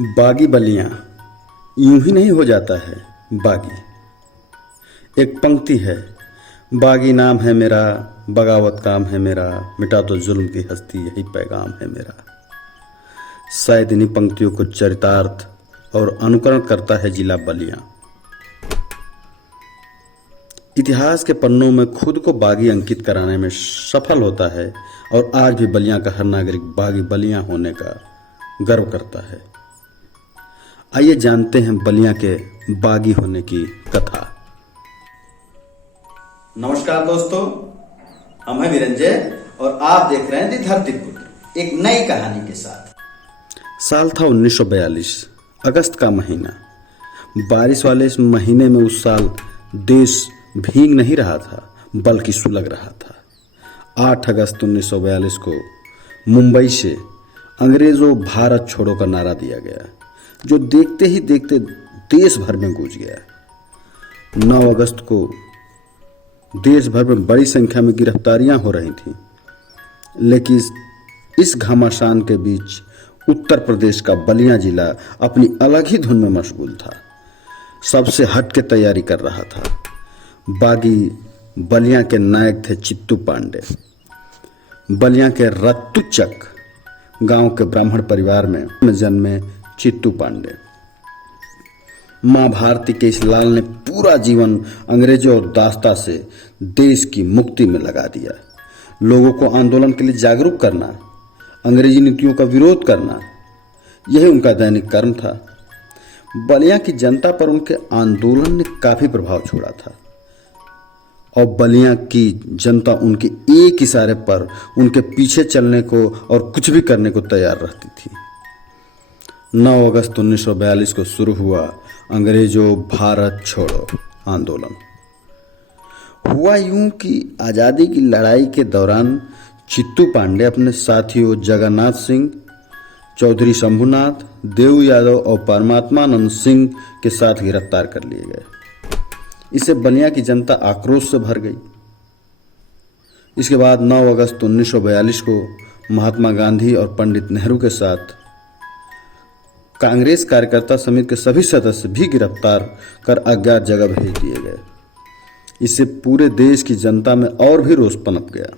बागी बलियां यूं ही नहीं हो जाता है बागी। एक पंक्ति है, बागी नाम है मेरा, बगावत काम है मेरा, मिटा दो जुल्म की हस्ती यही पैगाम है मेरा। शायद इन्हीं पंक्तियों को चरितार्थ और अनुकरण करता है जिला बलिया। इतिहास के पन्नों में खुद को बागी अंकित कराने में सफल होता है और आज भी बलिया का हर नागरिक बागी बलिया होने का गर्व करता है। आइए जानते हैं बलिया के बागी होने की कथा। नमस्कार दोस्तों, हम हैं विरंजय और आप देख रहे हैं दी धरतीपुत्र एक नई कहानी के साथ। साल था 1942, अगस्त का महीना। बारिश वाले इस महीने में उस साल देश भीग नहीं रहा था बल्कि सुलग रहा था। 8 अगस्त 1942 को मुंबई से अंग्रेजों भारत छोड़ो का नारा दिया गया, जो देखते ही देखते देश भर में गूंज गया। 9 अगस्त को देश भर में बड़ी संख्या में गिरफ्तारियां हो रही थीं, लेकिन इस घमासान के बीच उत्तर प्रदेश का बलिया जिला अपनी अलग ही धुन में मशगूल था। सबसे हट के तैयारी कर रहा था। बागी बलिया के नायक थे चित्तू पांडे। बलिया के रत्तुचक गांव के ब्राह्मण परिवार में जन्मे चित्तू पांडे। मां भारती के इस लाल ने पूरा जीवन अंग्रेजों और दास्ता से देश की मुक्ति में लगा दिया। लोगों को आंदोलन के लिए जागरूक करना, अंग्रेजी नीतियों का विरोध करना, यही उनका दैनिक कर्म था। बलिया की जनता पर उनके आंदोलन ने काफी प्रभाव छोड़ा था और बलिया की जनता उनके एक इशारे पर उनके पीछे चलने को और कुछ भी करने को तैयार रहती थी। 9 अगस्त 1942 को शुरू हुआ अंग्रेजों भारत छोड़ो आंदोलन। हुआ यूं कि आजादी की लड़ाई के दौरान चित्तू पांडे अपने साथियों जगन्नाथ सिंह, चौधरी शंभुनाथ, देव यादव और परमात्मानंद सिंह के साथ गिरफ्तार कर लिए गए। इससे बलिया की जनता आक्रोश से भर गई। इसके बाद 9 अगस्त 1942 को महात्मा गांधी और पंडित नेहरू के साथ कांग्रेस कार्यकर्ता समिति के सभी सदस्य भी गिरफ्तार कर अज्ञात जगह भेज दिए गए। इससे पूरे देश की जनता में और भी रोष पनप गया।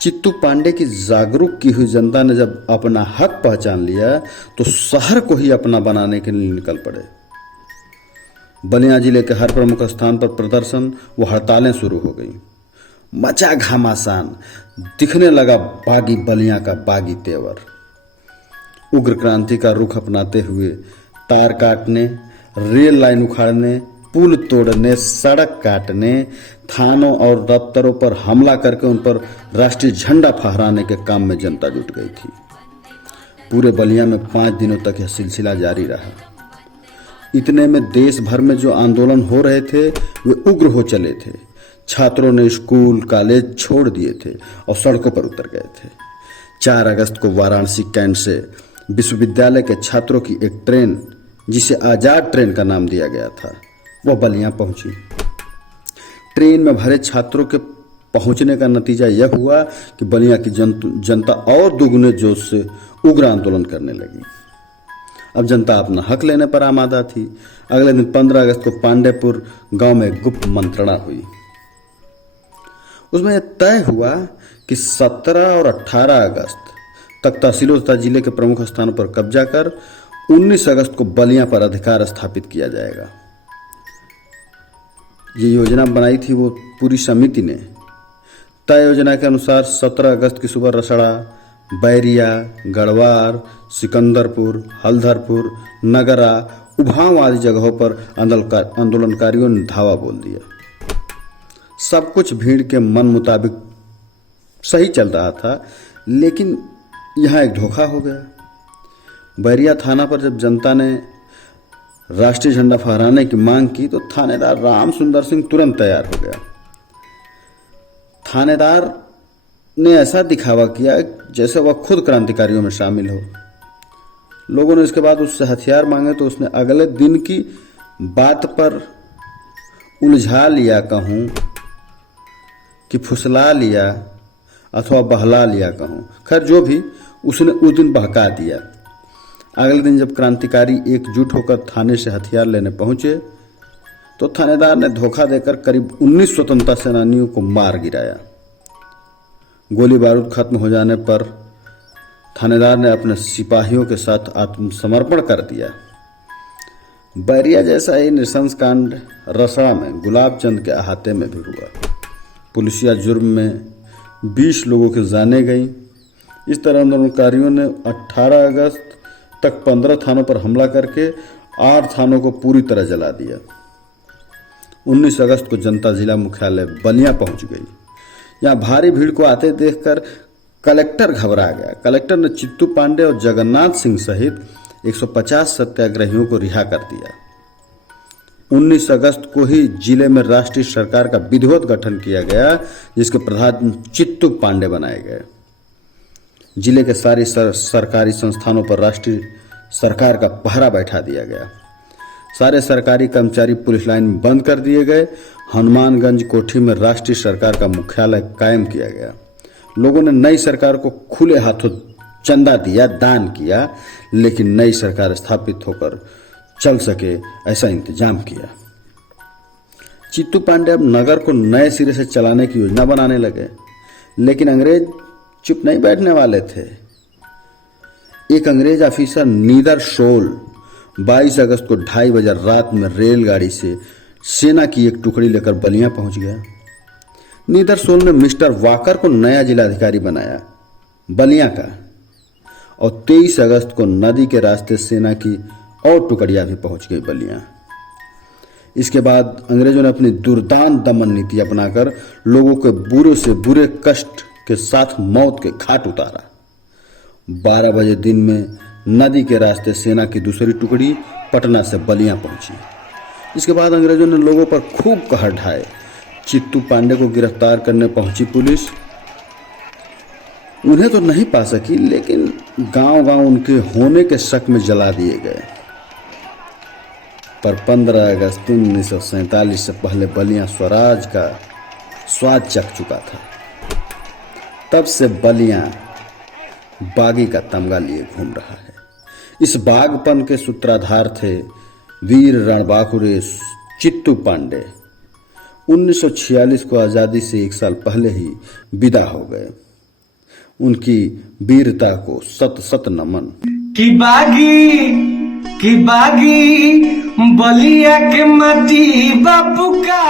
चित्तू पांडे की जागरूक की हुई जनता ने जब अपना हक पहचान लिया तो शहर को ही अपना बनाने के लिए निकल पड़े। बलिया जिले के हर प्रमुख स्थान पर प्रदर्शन व हड़तालें शुरू हो गई। मचा घमासान, दिखने लगा बागी बलिया का बागी तेवर। उग्र क्रांति का रुख अपनाते हुए तार काटने, रेल लाइन उखाड़ने, पुल तोड़ने, सड़क काटने, थानों और दफ्तरों पर हमला करके उन पर राष्ट्रीय झंडा फहराने के काम में जनता जुट गई थी। पूरे बलिया में 5 दिनों तक यह सिलसिला जारी रहा। इतने में देश भर में जो आंदोलन हो रहे थे वे उग्र हो चले थे। छात्रों ने स्कूल कॉलेज छोड़ दिए थे और सड़कों पर उतर गए थे। 4 अगस्त को वाराणसी कैंट से विश्वविद्यालय के छात्रों की एक ट्रेन, जिसे आजाद ट्रेन का नाम दिया गया था, वह बलिया पहुंची। ट्रेन में भरे छात्रों के पहुंचने का नतीजा यह हुआ कि बलिया की जनता और दुगने जोश से उग्र आंदोलन करने लगी। अब जनता अपना हक लेने पर आमादा थी। अगले दिन 15 अगस्त को पांडेपुर गांव में गुप्त मंत्रणा हुई। उसमें यह तय हुआ कि 17 और 18 अगस्त तक तहसीलों तथा जिले के प्रमुख स्थानों पर कब्जा कर 19 अगस्त को बलिया पर अधिकार स्थापित किया जाएगा। ये योजना बनाई थी वो पूरी समिति ने। तय योजना के अनुसार 17 अगस्त की सुबह रसड़ा, बैरिया, गढ़वार, सिकंदरपुर, हल्दरपुर, नगरा, उभाव आदि जगहों पर आंदोलनकारियों ने धावा बोल दिया। सब कुछ भीड़ के मन मुताबिक सही चल रहा था, लेकिन यहाँ एक धोखा हो गया। बैरिया थाना पर जब जनता ने राष्ट्रीय झंडा फहराने की मांग की तो थानेदार राम सुंदर सिंह तुरंत तैयार हो गया। थानेदार ने ऐसा दिखावा किया जैसे वह खुद क्रांतिकारियों में शामिल हो। लोगों ने इसके बाद उससे हथियार मांगे तो उसने अगले दिन की बात पर उलझा लिया कहूं कि फुसला लिया अथवा बहला लिया कहूं, खैर जो भी, उसने उस दिन बहका दिया। अगले दिन जब क्रांतिकारी एकजुट होकर थाने से हथियार लेने पहुंचे तो थानेदार ने धोखा देकर करीब 19 स्वतंत्रता सेनानियों को मार गिराया। गोली बारूद खत्म हो जाने पर थानेदार ने अपने सिपाहियों के साथ आत्मसमर्पण कर दिया। बैरिया जैसा ही नृशंस कांड रसड़ा में गुलाब चंद के अहाते में भी हुआ। पुलिसिया जुर्म में 20 लोगों की जानें गईं। इस तरह आंदोलनकारियों ने 18 अगस्त तक 15 थानों पर हमला करके 8 थानों को पूरी तरह जला दिया। 19 अगस्त को जनता जिला मुख्यालय बलिया पहुंच गई। यहाँ भारी भीड़ को आते देखकर कलेक्टर घबरा गया। कलेक्टर ने चित्तू पांडे और जगन्नाथ सिंह सहित 150 सत्याग्रहियों को रिहा कर दिया। 19 अगस्त को ही जिले में राष्ट्रीय सरकार का विधिवत गठन किया गया, जिसके प्रधान चित्तू पांडे बनाए गए। जिले के सारी सरकारी संस्थानों पर राष्ट्रीय सरकार का पहरा बैठा दिया गया। सारे सरकारी कर्मचारी पुलिस लाइन में बंद कर दिए गए। हनुमानगंज कोठी में राष्ट्रीय सरकार का मुख्यालय कायम किया गया। लोगों ने नई सरकार को खुले हाथों चंदा दिया, दान किया, लेकिन नई सरकार स्थापित होकर चल सके ऐसा इंतजाम किया। चित्तू पांडे अब नगर को नए सिरे से चलाने की योजना बनाने लगे, लेकिन अंग्रेज चुप नहीं बैठने वाले थे। एक अंग्रेज ऑफिसर नीदर शोल 22 अगस्त को 2:30 बजे रात में रेलगाड़ी से सेना की एक टुकड़ी लेकर बलिया पहुंच गया। नीदर शोल ने मिस्टर वाकर को नया जिलाधिकारी बनाया बलिया का, और 23 अगस्त को नदी के रास्ते सेना की और टुकड़ियां भी पहुंच गई बलिया। इसके बाद अंग्रेजों ने अपनी दुर्दांत दमन नीति अपनाकर लोगों के बुरे से बुरे कष्ट के साथ मौत के घाट उतारा। 12 बजे दिन में नदी के रास्ते सेना की दूसरी टुकड़ी पटना से बलिया पहुंची। इसके बाद अंग्रेजों ने लोगों पर खूब कहर ढाए। चित्तू पांडे को गिरफ्तार करने पहुंची पुलिस। उन्हें तो नहीं पा सकी, लेकिन गांव-गांव उनके होने के शक में जला दिए गए। पर 15 अगस्त 1947 से पहले बलिया स्वराज का स्वाद चख चुका था। तब से बलिया बागी का तमगा लिए घूम रहा है। इस बागपन के सूत्रधार थे वीर रणबांकुरे चित्तू पांडे। 1946 को आजादी से 1 साल पहले ही विदा हो गए। उनकी वीरता को सत सत नमन। कि बागी बलिया के मटी बापू का